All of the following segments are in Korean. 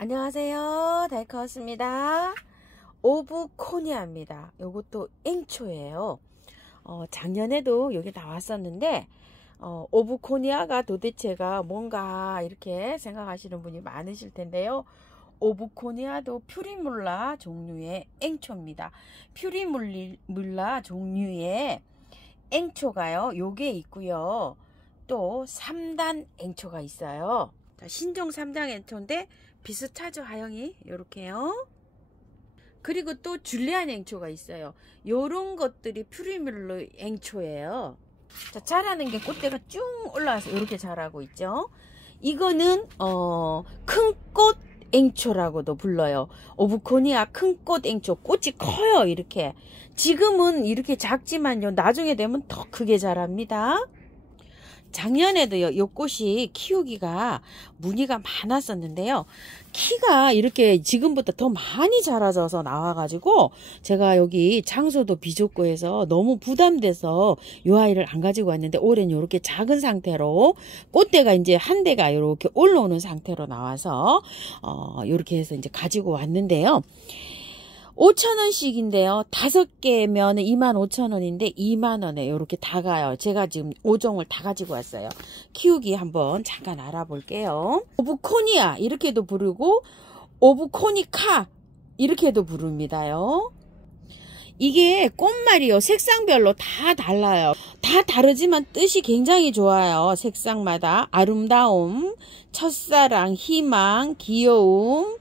안녕하세요. 달커스입니다. 오브코니아입니다. 요것도 앵초예요. 작년에도 여기 나왔었는데 오브코니아가 도대체가 뭔가 이렇게 생각하시는 분이 많으실 텐데요. 오브코니아도 퓨리물라 종류의 앵초입니다. 퓨리물라 종류의 앵초가요. 요게 있고요. 또 3단 앵초가 있어요. 신종 3단 앵초인데 비슷하죠, 하영이? 요렇게요. 그리고 또 줄리안 앵초가 있어요. 요런 것들이 퓨리물로 앵초예요. 자, 자라는 게 꽃대가 쭉 올라와서 이렇게 자라고 있죠. 이거는 큰 꽃 앵초라고도 불러요. 오브코니아 큰 꽃 앵초. 꽃이 커요, 이렇게. 지금은 이렇게 작지만요, 나중에 되면 더 크게 자랍니다. 작년에도요, 요 꽃이 키우기가 문의가 많았었는데요. 키가 이렇게 지금부터 더 많이 자라져서 나와가지고 제가 여기 장소도 비좁고 해서 너무 부담돼서 요 아이를 안 가지고 왔는데, 올해는 이렇게 작은 상태로 꽃대가 이제 한 대가 이렇게 올라오는 상태로 나와서 이렇게 해서 이제 가지고 왔는데요. 5,000원씩인데요. 5개면 25,000원인데 2만원에 이렇게 다 가요. 제가 지금 5종을 다 가지고 왔어요. 키우기 한번 잠깐 알아볼게요. 오브코니아 이렇게도 부르고 오브코니카 이렇게도 부릅니다요. 이게 꽃말이요, 색상별로 다 달라요. 다 다르지만 뜻이 굉장히 좋아요. 색상마다 아름다움, 첫사랑, 희망, 귀여움,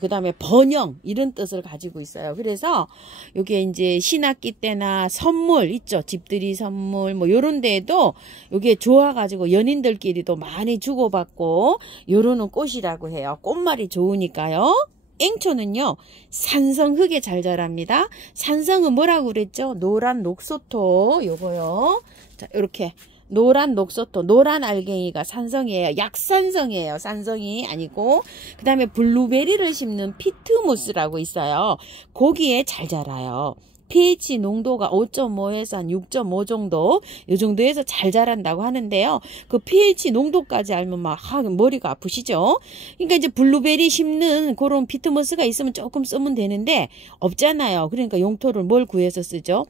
그 다음에 번영, 이런 뜻을 가지고 있어요. 그래서 요게 이제 신학기 때나 선물 있죠. 집들이 선물 뭐 요런 데에도 요게 좋아가지고 연인들끼리도 많이 주고받고 요러는 꽃이라고 해요. 꽃말이 좋으니까요. 앵초는요, 산성흙에 잘 자랍니다. 산성은 뭐라고 그랬죠? 노란 녹소토, 요거요. 자, 요렇게. 노란 녹소토, 노란 알갱이가 산성이에요. 약산성이에요. 산성이 아니고. 그 다음에 블루베리를 심는 피트모스라고 있어요. 거기에 잘 자라요. pH 농도가 5.5에서 한 6.5 정도, 이 정도에서 잘 자란다고 하는데요. 그 pH 농도까지 알면 막 머리가 아프시죠? 그러니까 이제 블루베리 심는 그런 피트모스가 있으면 조금 쓰면 되는데 없잖아요. 그러니까 용토를 뭘 구해서 쓰죠?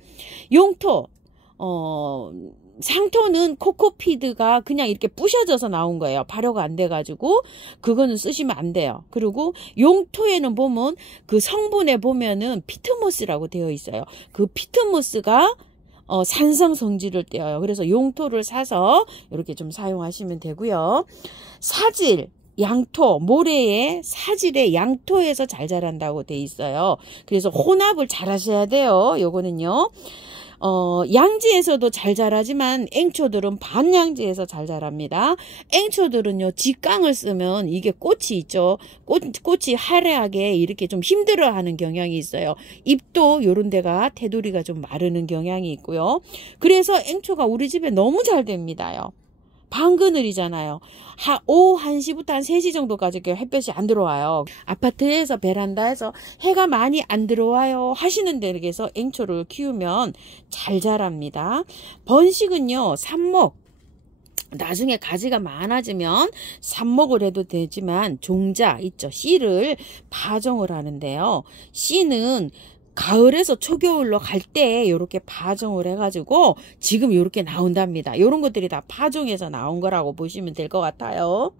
용토, 상토는 코코피드가 그냥 이렇게 부셔져서 나온 거예요. 발효가 안 돼가지고 그거는 쓰시면 안 돼요. 그리고 용토에는 보면 그 성분에 보면은 피트모스라고 되어 있어요. 그 피트모스가 산성 성질을 떼어요. 그래서 용토를 사서 이렇게 좀 사용하시면 되고요. 사질, 양토, 모래에 사질의 양토에서 잘 자란다고 돼 있어요. 그래서 혼합을 잘 하셔야 돼요. 요거는요. 양지에서도 잘 자라지만 앵초들은 반양지에서 잘 자랍니다. 앵초들은요, 직강을 쓰면 이게 꽃이 있죠. 꽃이 화려하게 이렇게 좀 힘들어하는 경향이 있어요. 잎도 요런 데가 테두리가 좀 마르는 경향이 있고요. 그래서 앵초가 우리 집에 너무 잘 됩니다요. 반그늘이잖아요. 오후 1시부터 한 3시 정도까지 햇볕이 안 들어와요. 아파트에서 베란다에서 해가 많이 안 들어와요 하시는 데에서 앵초를 키우면 잘 자랍니다. 번식은요, 삽목, 나중에 가지가 많아지면 삽목을 해도 되지만 종자 있죠. 씨를 파종을 하는데요. 씨는 가을에서 초겨울로 갈 때 이렇게 파종을 해가지고 지금 이렇게 나온답니다. 이런 것들이 다 파종해서 나온 거라고 보시면 될 것 같아요.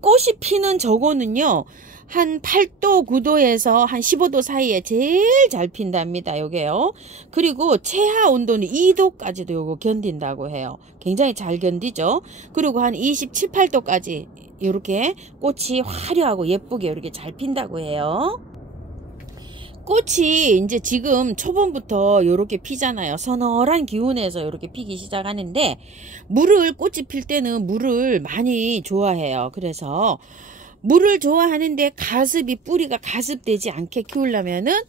꽃이 피는 저거는요, 한 8도, 9도에서 한 15도 사이에 제일 잘 핀답니다. 요게요. 그리고 최하 온도는 2도까지도 요거 견딘다고 해요. 굉장히 잘 견디죠. 그리고 한 27, 8도까지 이렇게 꽃이 화려하고 예쁘게 이렇게 잘 핀다고 해요. 꽃이 이제 지금 초봄부터 요렇게 피잖아요. 서늘한 기운에서 요렇게 피기 시작하는데, 꽃이 필 때는 물을 많이 좋아해요. 그래서 물을 좋아하는데 뿌리가 가습되지 않게 키우려면은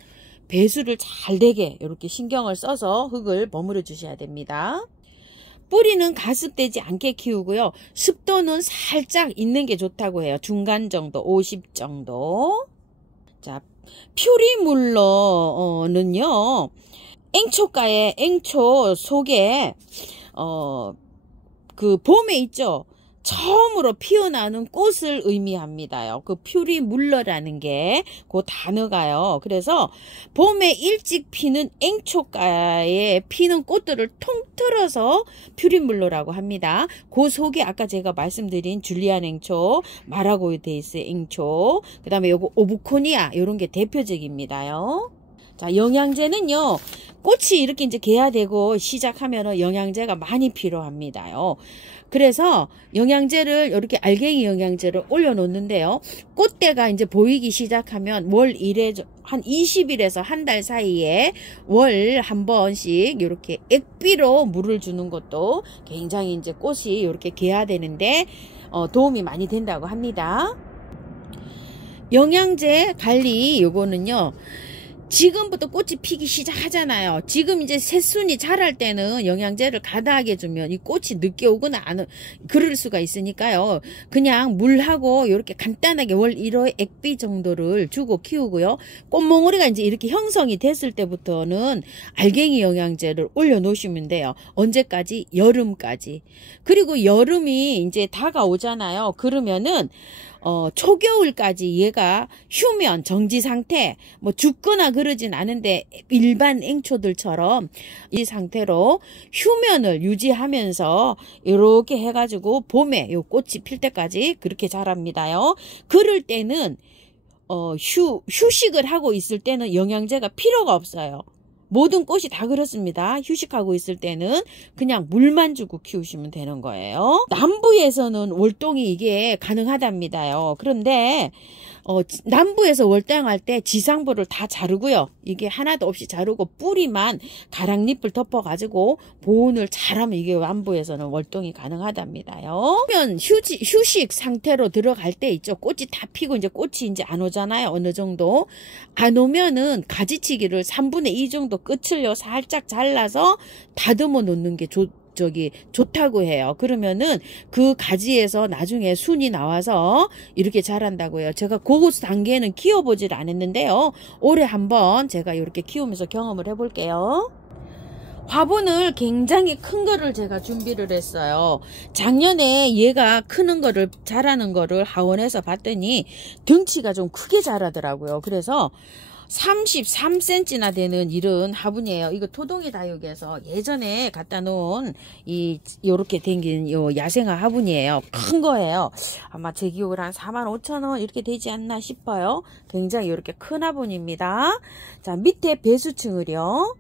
배수를 잘 되게 이렇게 신경을 써서 흙을 버무려 주셔야 됩니다. 뿌리는 가습되지 않게 키우고요. 습도는 살짝 있는 게 좋다고 해요. 중간 정도, 50 정도. 자, 퓨리물러는요, 앵초 속에 그 봄에 있죠. 처음으로 피어나는 꽃을 의미합니다요. 그 퓨리물러라는 게 그 단어가요. 그래서 봄에 일찍 피는 앵초가에 피는 꽃들을 통틀어서 퓨리물러라고 합니다. 그 속에 아까 제가 말씀드린 줄리안 앵초, 마라고이데이스 앵초, 그 다음에 요거 오브코니아 요런 게 대표적입니다요. 자, 영양제는요, 꽃이 이렇게 이제 개화되고 시작하면은 영양제가 많이 필요합니다요. 그래서 영양제를 이렇게 알갱이 영양제를 올려놓는데요. 꽃대가 이제 보이기 시작하면 월 1회 한 20일에서 한 달 사이에 월 한 번씩 이렇게 액비로 물을 주는 것도 굉장히 이제 꽃이 이렇게 개화되는데 도움이 많이 된다고 합니다. 영양제 관리 요거는요. 지금부터 꽃이 피기 시작하잖아요. 지금 이제 새순이 자랄 때는 영양제를 가다하게 주면 이 꽃이 늦게 오거나 그럴 수가 있으니까요. 그냥 물하고 이렇게 간단하게 월 1회 액비 정도를 주고 키우고요. 꽃몽우리가 이제 이렇게 형성이 됐을 때부터는 알갱이 영양제를 올려 놓으시면 돼요. 언제까지? 여름까지. 그리고 여름이 이제 다가오잖아요. 그러면은 초겨울까지 얘가 휴면 정지 상태 뭐 죽거나 그러진 않은데 일반 앵초들처럼 이 상태로 휴면을 유지하면서 이렇게 해가지고 봄에 요 꽃이 필 때까지 그렇게 자랍니다요. 그럴 때는 휴식을 하고 있을 때는 영양제가 필요가 없어요. 모든 꽃이 다 그렇습니다. 휴식하고 있을 때는 그냥 물만 주고 키우시면 되는 거예요. 남부에서는 월동이 이게 가능하답니다요. 그런데 남부에서 월동할 때 지상부를 다 자르고요. 이게 하나도 없이 자르고 뿌리만 가랑잎을 덮어가지고 보온을 잘하면 이게 남부에서는 월동이 가능하답니다요. 그러면 휴식 상태로 들어갈 때 있죠. 꽃이 다 피고 이제 꽃이 이제 안 오잖아요. 어느 정도 안 오면은 가지치기를 3분의 2 정도 끝을요 살짝 잘라서 다듬어 놓는 게 좋다고 해요. 그러면은 그 가지에서 나중에 순이 나와서 이렇게 자란다고요. 제가 그 단계는 키워보질 않았는데요. 올해 한번 제가 이렇게 키우면서 경험을 해볼게요. 화분을 굉장히 큰 거를 제가 준비를 했어요. 작년에 얘가 크는 거를 자라는 거를 하원에서 봤더니 덩치가 좀 크게 자라더라고요. 그래서 33cm나 되는 이런 화분이에요. 이거 토동이 다육에서 예전에 갖다 놓은 요렇게 생긴 요 야생화 화분이에요. 큰 거예요. 아마 제 기억으로 한 45,000원 이렇게 되지 않나 싶어요. 굉장히 이렇게 큰 화분입니다. 자, 밑에 배수층을요.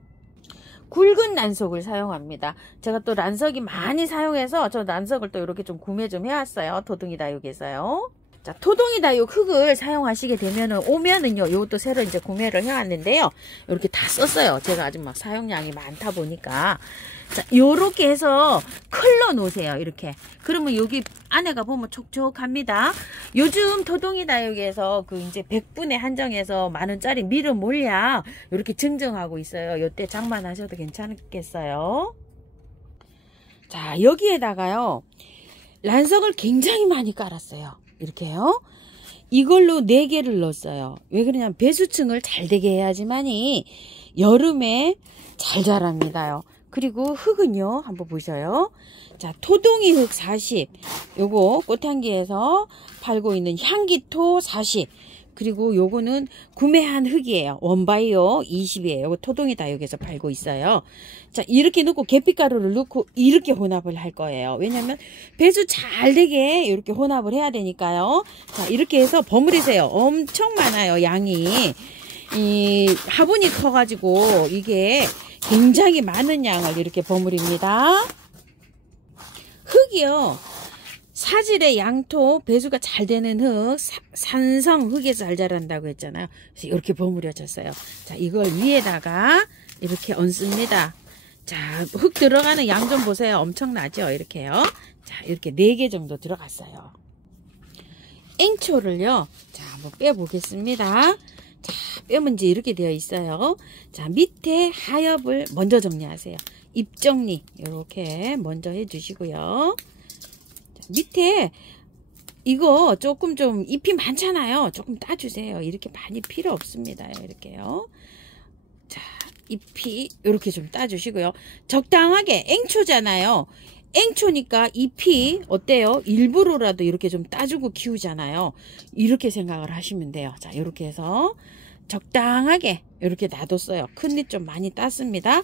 굵은 란석을 사용합니다. 제가 또 란석이 많이 사용해서 저 란석을 또 이렇게 좀 구매 좀 해왔어요. 토동이 다육에서요. 자, 토동이 다육 흙을 사용하시게 되면은 오면은요, 요것도 새로 이제 구매를 해왔는데요. 이렇게 다 썼어요. 제가 아주 막 사용량이 많다 보니까. 자, 요렇게 해서 클러 놓으세요. 이렇게. 그러면 여기 안에가 보면 촉촉합니다. 요즘 토동이 다육에서 그 이제 100분에 한정해서 만원짜리 미름 몰약 이렇게 증정하고 있어요. 요때 장만하셔도 괜찮겠어요. 자, 여기에다가요, 란석을 굉장히 많이 깔았어요. 이렇게요. 이걸로 4개를 넣었어요. 왜 그러냐면 배수층을 잘 되게 해야지만이 여름에 잘 자랍니다요. 그리고 흙은요. 한번 보셔요. 자, 토동이 흙 40. 요거 꽃향기에서 팔고 있는 향기토 40. 그리고 요거는 구매한 흙이에요. 원바이오 20이에요. 요거 토동이 다육에서 팔고 있어요. 자, 이렇게 넣고 계피가루를 넣고 이렇게 혼합을 할 거예요. 왜냐면 배수 잘 되게 이렇게 혼합을 해야 되니까요. 자, 이렇게 해서 버무리세요. 엄청 많아요, 양이. 이 화분이 커가지고 이게 굉장히 많은 양을 이렇게 버무립니다. 흙이요. 사질의 양토, 배수가 잘 되는 흙, 산성 흙에서 잘 자란다고 했잖아요. 그래서 이렇게 버무려졌어요. 자, 이걸 위에다가 이렇게 얹습니다. 자, 흙 들어가는 양 좀 보세요. 엄청나죠? 이렇게요. 자, 이렇게 4개 정도 들어갔어요. 앵초를요. 자, 한번 빼보겠습니다. 자, 빼면 이제 이렇게 되어 있어요. 자, 밑에 하엽을 먼저 정리하세요. 잎 정리 이렇게 먼저 해주시고요. 밑에 이거 조금 좀 잎이 많잖아요. 조금 따주세요. 이렇게 많이 필요 없습니다. 이렇게요. 자, 잎이 이렇게 좀 따주시고요. 적당하게 앵초잖아요. 앵초니까 잎이 어때요? 일부러라도 이렇게 좀 따주고 키우잖아요. 이렇게 생각을 하시면 돼요. 자, 이렇게 해서 적당하게 이렇게 놔뒀어요. 큰 잎 좀 많이 땄습니다.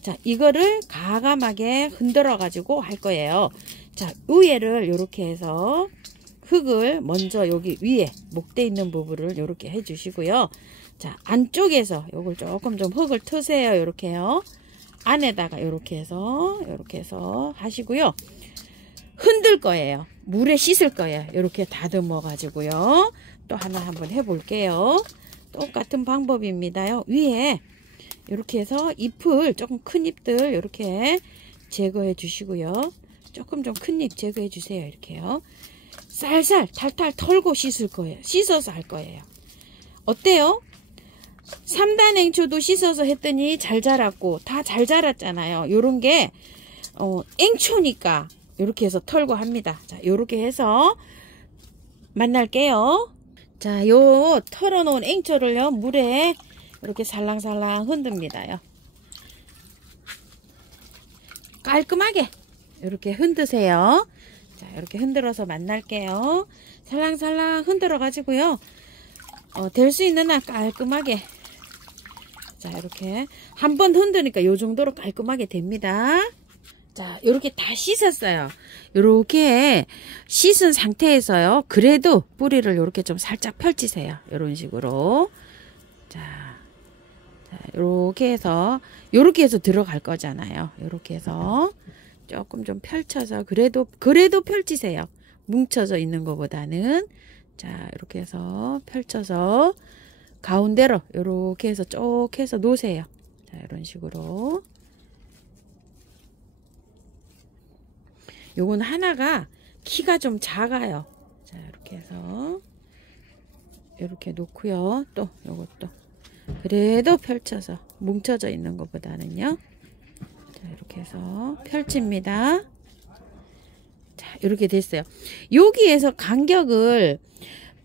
자, 이거를 가감하게 흔들어 가지고 할 거예요. 자, 위에를 이렇게 해서 흙을 먼저 여기 위에 목대 있는 부분을 이렇게 해 주시고요. 자, 안쪽에서 요걸 조금 좀 흙을 트세요. 이렇게요. 안에다가 이렇게 해서 하시고요. 흔들 거예요. 물에 씻을 거예요. 이렇게 다듬어 가지고요. 또 하나 한번 해 볼게요. 똑같은 방법입니다요. 위에 이렇게 해서 잎을 조금 큰 잎들 이렇게 제거해 주시고요. 조금 좀 큰 잎 제거해 주세요. 이렇게요. 쌀쌀 탈탈 털고 씻을 거예요. 씻어서 할 거예요. 어때요? 3단 앵초도 씻어서 했더니 잘 자랐고 다 잘 자랐잖아요. 요런 게 앵초니까 이렇게 해서 털고 합니다. 자, 요렇게 해서 만날게요. 자, 요 털어놓은 앵초를요 물에 이렇게 살랑살랑 흔듭니다요. 깔끔하게 이렇게 흔드세요. 자, 이렇게 흔들어서 만날게요. 살랑살랑 흔들어 가지고요. 될 수 있는 한 깔끔하게. 자, 이렇게 한번 흔드니까 요 정도로 깔끔하게 됩니다. 자, 요렇게 다 씻었어요. 요렇게 씻은 상태에서요. 그래도 뿌리를 요렇게 좀 살짝 펼치세요. 요런 식으로. 자, 요렇게 해서 들어갈 거잖아요. 요렇게 해서 조금 좀 펼쳐서 그래도 펼치세요. 뭉쳐져 있는 것보다는. 자, 이렇게 해서 펼쳐서 가운데로 이렇게 해서 쭉 해서 놓으세요. 자, 이런 식으로. 요건 하나가 키가 좀 작아요. 자, 이렇게 해서 이렇게 놓고요. 또 요것도 그래도 펼쳐서 뭉쳐져 있는 것보다는요. 자, 이렇게 해서 펼칩니다. 자, 이렇게 됐어요. 여기에서 간격을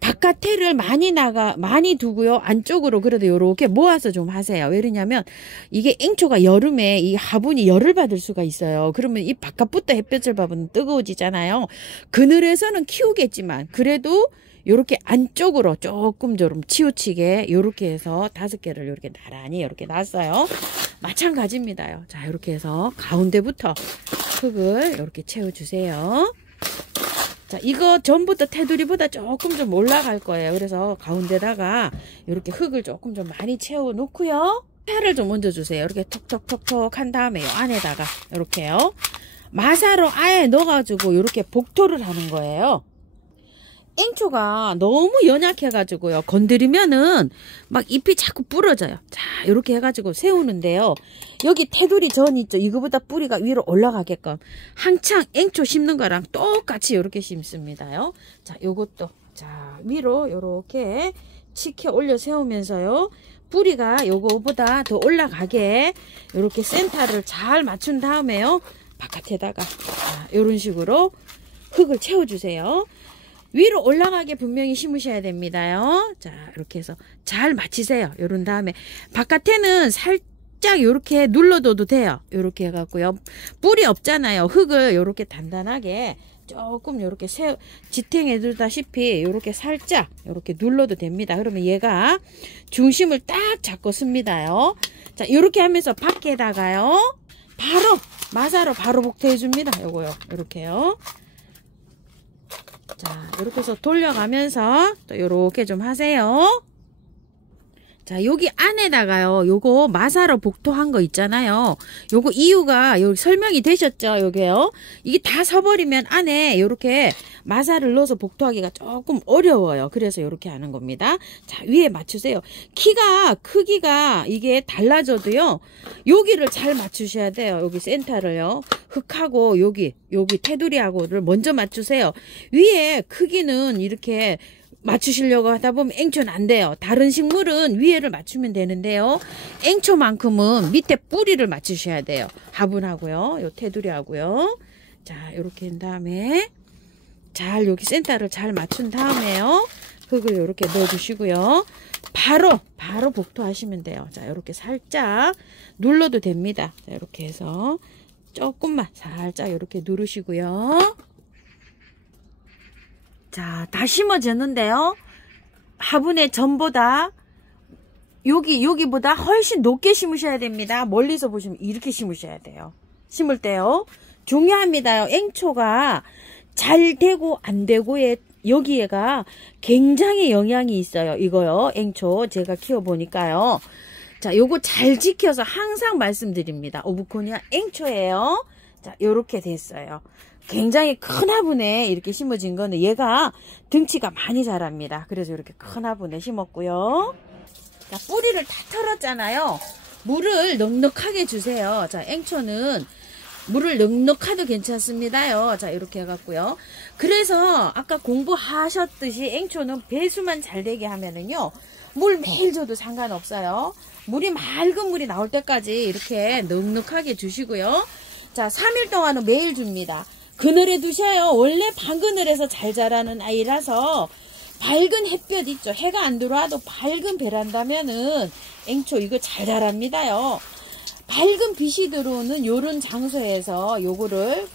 바깥에를 많이 두고요. 안쪽으로 그래도 이렇게 모아서 좀 하세요. 왜냐면 이게 앵초가 여름에 이 화분이 열을 받을 수가 있어요. 그러면 이 바깥부터 햇볕을 받으면 뜨거워지잖아요. 그늘에서는 키우겠지만 그래도 요렇게 안쪽으로 조금 좀 치우치게 요렇게 해서 5개를 이렇게 나란히 이렇게 놨어요. 마찬가지입니다요. 자, 이렇게 해서 가운데부터 흙을 이렇게 채워주세요. 자, 이거 전부터 테두리보다 조금 좀 올라갈 거예요. 그래서 가운데다가 이렇게 흙을 조금 좀 많이 채워 놓고요. 살을 좀 얹어주세요. 이렇게 톡톡톡톡 한 다음에 요 안에다가 이렇게요. 마사로 아예 넣어가지고 이렇게 복토를 하는 거예요. 앵초가 너무 연약해가지고요. 건드리면은 막 잎이 자꾸 부러져요. 자, 이렇게 해가지고 세우는데요. 여기 테두리 전 있죠. 이거보다 뿌리가 위로 올라가게끔 한창 앵초 심는 거랑 똑같이 이렇게 심습니다요. 자, 요것도 자 위로 이렇게 치켜 올려 세우면서요. 뿌리가 요거보다 더 올라가게 이렇게 센터를 잘 맞춘 다음에요. 바깥에다가 자, 이런 식으로 흙을 채워주세요. 위로 올라가게 분명히 심으셔야 됩니다요. 자, 이렇게 해서 잘 맞추세요. 요런 다음에 바깥에는 살짝 요렇게 눌러둬도 돼요. 요렇게 해갖고요. 뿌리 없잖아요. 흙을 요렇게 단단하게 조금 요렇게 지탱해 두다시피 요렇게 살짝 요렇게 눌러도 됩니다. 그러면 얘가 중심을 딱 잡고 씁니다요. 자, 요렇게 하면서 밖에다가요. 바로 마사로 바로 복토해 줍니다. 요거요. 요렇게요. 자, 이렇게 해서 돌려가면서 또 요렇게 좀 하세요. 자, 여기 안에다가요, 요거 마사로 복토한 거 있잖아요. 요거 이유가 여기 설명이 되셨죠? 요게요. 이게 다 서버리면 안에 요렇게 마사를 넣어서 복토하기가 조금 어려워요. 그래서 요렇게 하는 겁니다. 자, 위에 맞추세요. 크기가 이게 달라져도요, 여기를 잘 맞추셔야 돼요. 여기 센터를요. 흙하고 여기 테두리하고를 먼저 맞추세요. 위에 크기는 이렇게 맞추시려고 하다 보면 앵초는 안 돼요. 다른 식물은 위에를 맞추면 되는데요. 앵초만큼은 밑에 뿌리를 맞추셔야 돼요. 화분하고요. 요 테두리하고요. 자, 이렇게 한 다음에 잘 여기 센터를 잘 맞춘 다음에요. 흙을 이렇게 넣어주시고요. 바로 복토하시면 돼요. 자, 이렇게 살짝 눌러도 됩니다. 자, 이렇게 해서 조금만 살짝 이렇게 누르시고요. 자, 다 심어졌는데요. 화분의 전보다 여기보다 훨씬 높게 심으셔야 됩니다. 멀리서 보시면 이렇게 심으셔야 돼요. 심을 때요. 중요합니다. 앵초가 잘 되고 안 되고에 여기에가 굉장히 영향이 있어요. 이거요. 앵초 제가 키워보니까요. 자, 요거 잘 지켜서 항상 말씀드립니다. 오브코니아 앵초예요. 자, 요렇게 됐어요. 굉장히 큰 화분에 이렇게 심어진 거는 얘가 등치가 많이 자랍니다. 그래서 이렇게 큰 화분에 심었고요. 자, 뿌리를 다 털었잖아요. 물을 넉넉하게 주세요. 자, 앵초는 물을 넉넉하도 괜찮습니다요. 자, 이렇게 해갖고요. 그래서 아까 공부하셨듯이 앵초는 배수만 잘 되게 하면은요, 물 매일 줘도 상관없어요. 물이 맑은 물이 나올 때까지 이렇게 넉넉하게 주시고요. 자, 3일 동안은 매일 줍니다. 그늘에 두셔요. 원래 반그늘에서 잘 자라는 아이라서 밝은 햇볕 있죠. 해가 안 들어와도 밝은 베란다면은 앵초 이거 잘 자랍니다요. 밝은 빛이 들어오는 요런 장소에서 요거를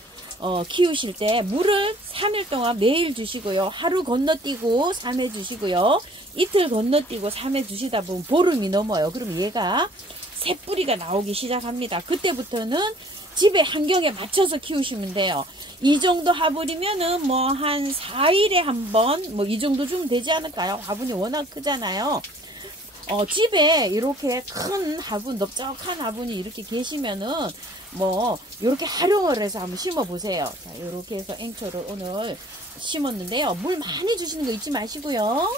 키우실 때 물을 3일 동안 매일 주시고요. 하루 건너뛰고 3회 주시고요. 이틀 건너뛰고 3회 주시다 보면 보름이 넘어요. 그럼 얘가 새뿌리가 나오기 시작합니다. 그때부터는 집의 환경에 맞춰서 키우시면 돼요. 이 정도 화분이면은 뭐 한 4일에 한 번 뭐 이 정도 주면 되지 않을까요? 화분이 워낙 크잖아요. 집에 이렇게 큰 화분, 넓적한 화분이 이렇게 계시면은 뭐 이렇게 활용을 해서 한번 심어 보세요. 자, 이렇게 해서 앵초를 오늘 심었는데요. 물 많이 주시는 거 잊지 마시고요.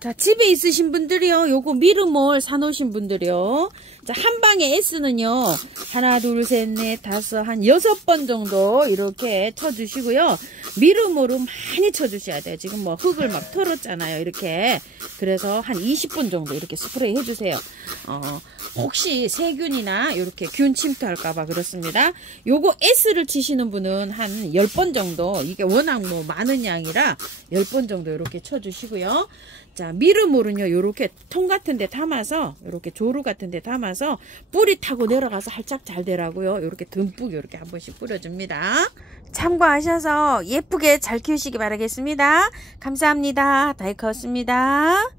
자, 집에 있으신 분들이요. 요거 미르몰 사놓으신 분들이요. 자, 한 방에 S는요. 하나, 둘, 셋, 넷, 다섯, 한 6번 정도 이렇게 쳐주시고요. 미르몰은 많이 쳐주셔야 돼요. 지금 뭐 흙을 막 털었잖아요. 이렇게. 그래서 한 20분 정도 이렇게 스프레이 해주세요. 혹시 세균이나 이렇게 균 침투할까봐 그렇습니다. 요거 S를 치시는 분은 한 10번 정도, 이게 워낙 뭐 많은 양이라 10번 정도 이렇게 쳐주시고요. 자, 미르몰은요, 요렇게 통 같은 데 담아서, 요렇게 조루 같은 데 담아서 뿌리 타고 내려가서 살짝 잘 되라고요. 요렇게 듬뿍 요렇게 한 번씩 뿌려줍니다. 참고하셔서 예쁘게 잘 키우시기 바라겠습니다. 감사합니다. 다이커였습니다.